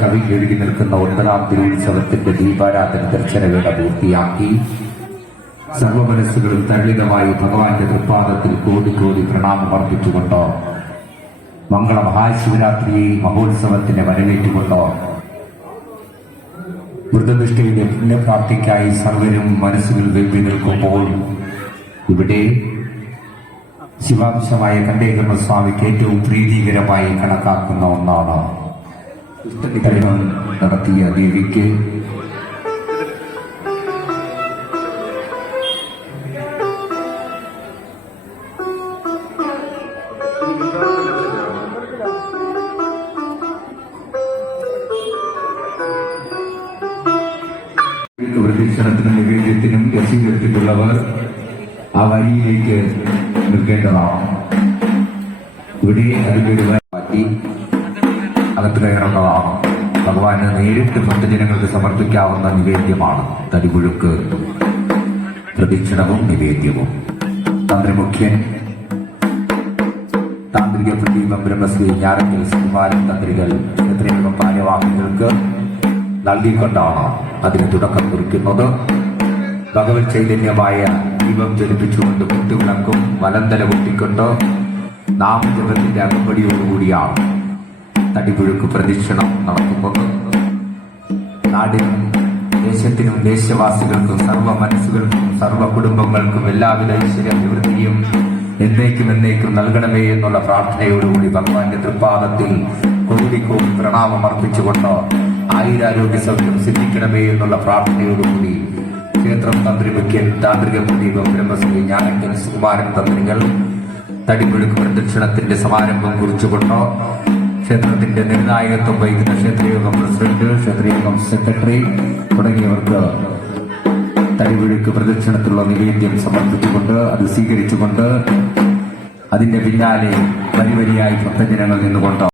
കവിഞ്ഞൊഴുകി നിൽക്കുന്ന ഒൻപതാം തിരുത്സവത്തിന്റെ ദീപാരാധന ദർശനവേള പൂർത്തിയാക്കി. സർവമനസ്സുകളും തരളിതമായി ഭഗവാന്റെ തൃപ്പാദത്തിൽ കോടി കോടി പ്രണാമം അർപ്പിച്ചുകൊണ്ട് മംഗള മഹാശിവരാത്രി മഹോത്സവത്തിനെ വരവേറ്റുകൊണ്ട് വൃതനിഷ്ഠയുടെ പുണ്യപ്രാപ്തിക്കായി സർവരും മനസ്സുകൾ വെമ്പി നിൽക്കുമ്പോൾ ഇവിടെ ശിവാംശമായ കണ്ടേകർമ്മ സ്വാമിക്ക് ഏറ്റവും പ്രീതികരമായി കണക്കാക്കുന്ന ഒന്നാണ് ഇഷ്ടവിതരണം നടത്തിയ ദേവിക്ക് പ്രദക്ഷിണത്തിനും നിവേദ്യത്തിനും രസീകരണത്തിലുള്ളവർ ആ വരിയിലേക്ക് നിൽക്കേണ്ടതാണ്. ഇവിടെ അതിലൊരു മാറ്റി അകത്ത് കയറേണ്ടതാണ് ഭഗവാന് നേരിട്ട് ഭക്തജനങ്ങൾക്ക് സമർപ്പിക്കാവുന്ന നിവേദ്യമാണ് തടിപുഴുക്ക്. പ്രദക്ഷിണവും നിവേദ്യവും. തന്ത്രിമുഖ്യൻ താന്ത്രിക പ്രദീപം ബ്രഹ്മശ്രീ ഞാറക്കൽ ശ്രീമാരൻ തന്ത്രികൾ എത്രയും ഭാര്യവാഹികൾക്ക് നൽകിക്കൊണ്ടാണ് അതിന് തുടക്കം കുറിക്കുന്നത്. ഭഗവത് ചൈതന്യമായ ദീപം ജ്വലിപ്പിച്ചുകൊണ്ട് കുട്ടിവിളക്കും വലന്തല കുട്ടിക്കൊണ്ട് നാമജപത്തിന്റെ അകമ്പടിയോടുകൂടിയാണ് തടിപുഴുക്ക് പ്രദക്ഷിണം നടത്തുന്നത് നാടിനും ദേശത്തിനും ദേശവാസികൾക്കും സർവ മനസ്സുകൾക്കും സർവ കുടുംബങ്ങൾക്കും എല്ലാവിധ ഐശ്വര്യ അഭിവൃദ്ധിയും എന്നേക്കും എന്നേക്കും നൽകണമേ എന്നുള്ള പ്രാർത്ഥനയോടുകൂടി ഭഗവാന്റെ തൃപ്പാദത്തിൽ കോടി കോടി പ്രണാമം അർപ്പിച്ചുകൊണ്ട് ആയുരാരോഗ്യ സൗഖ്യം സിദ്ധിക്കണമേ എന്നുള്ള പ്രാർത്ഥനയോടുകൂടി ക്ഷേത്രം തന്ത്രി മുഖ്യൻ താന്ത്രിക പ്രദീപം ബ്രഹ്മശ്രീ ഞാനക്കൽ സുകുമാരൻ തന്ത്രികൾ തടിപ്പുഴുക്ക് പ്രദക്ഷിണത്തിന്റെ സമാരംഭം കുറിച്ചുകൊണ്ട് ക്ഷേത്രത്തിന്റെ നിർണായകത്വം വഹിക്കുന്ന ക്ഷേത്രയോഗം പ്രസിഡന്റ് ക്ഷേത്രയോഗം സെക്രട്ടറി തുടങ്ങിയവർക്ക് തടിവിഴുക്ക് പ്രദക്ഷിണത്തിലുള്ള നിവേദ്യം സമർപ്പിച്ചുകൊണ്ട് അത് സ്വീകരിച്ചുകൊണ്ട് അതിന്റെ പിന്നാലെ വരി വരിയായി ഭക്തജനങ്ങൾ നിന്നുകൊണ്ട്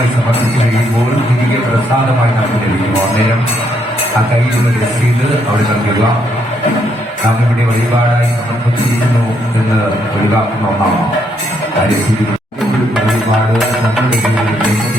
നിവേദ്യമായി സമർപ്പിച്ചു കഴിയുമ്പോൾ തിരികെ പ്രസാദമായി നമുക്ക് ലഭിക്കും അന്നേരം ആ കയ്യിലുള്ള രസീത് അവിടെ നൽകുക നാം ഇവിടെ വഴിപാടായി സമർപ്പിച്ചിരിക്കുന്നു എന്ന് ഒഴിവാക്കുന്ന ഒന്നാണ്. വഴിപാട് നമ്മുടെ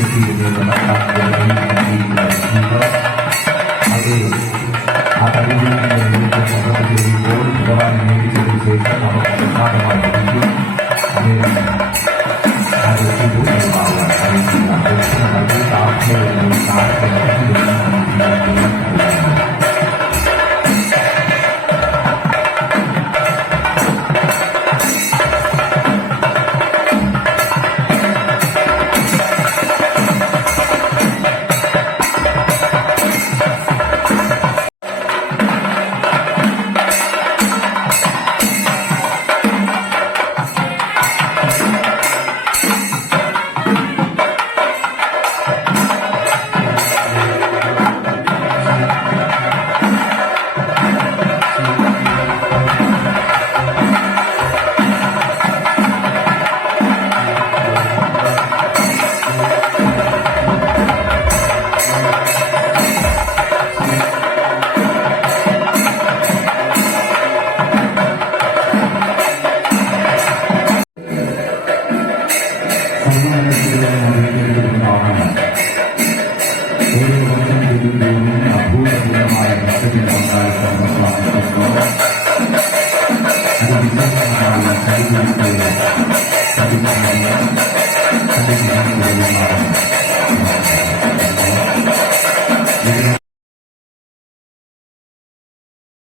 最後。